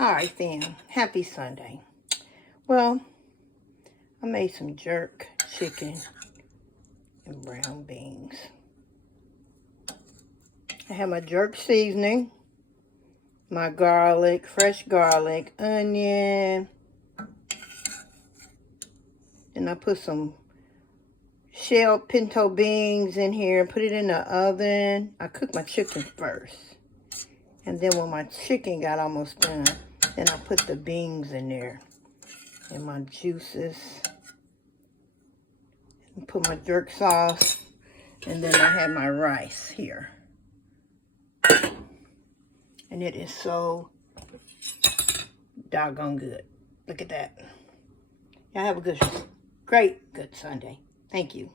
All right, then. Happy Sunday. Well, I made some jerk chicken and brown beans. I have my jerk seasoning, my garlic, fresh garlic, onion. Then I put some shelled pinto beans in here and put it in the oven. I cooked my chicken first. And then when my chicken got almost done, then I put the beans in there and my juices. And put my jerk sauce. And then I have my rice here. And it is so doggone good. Look at that. Y'all have a good Sunday. Thank you.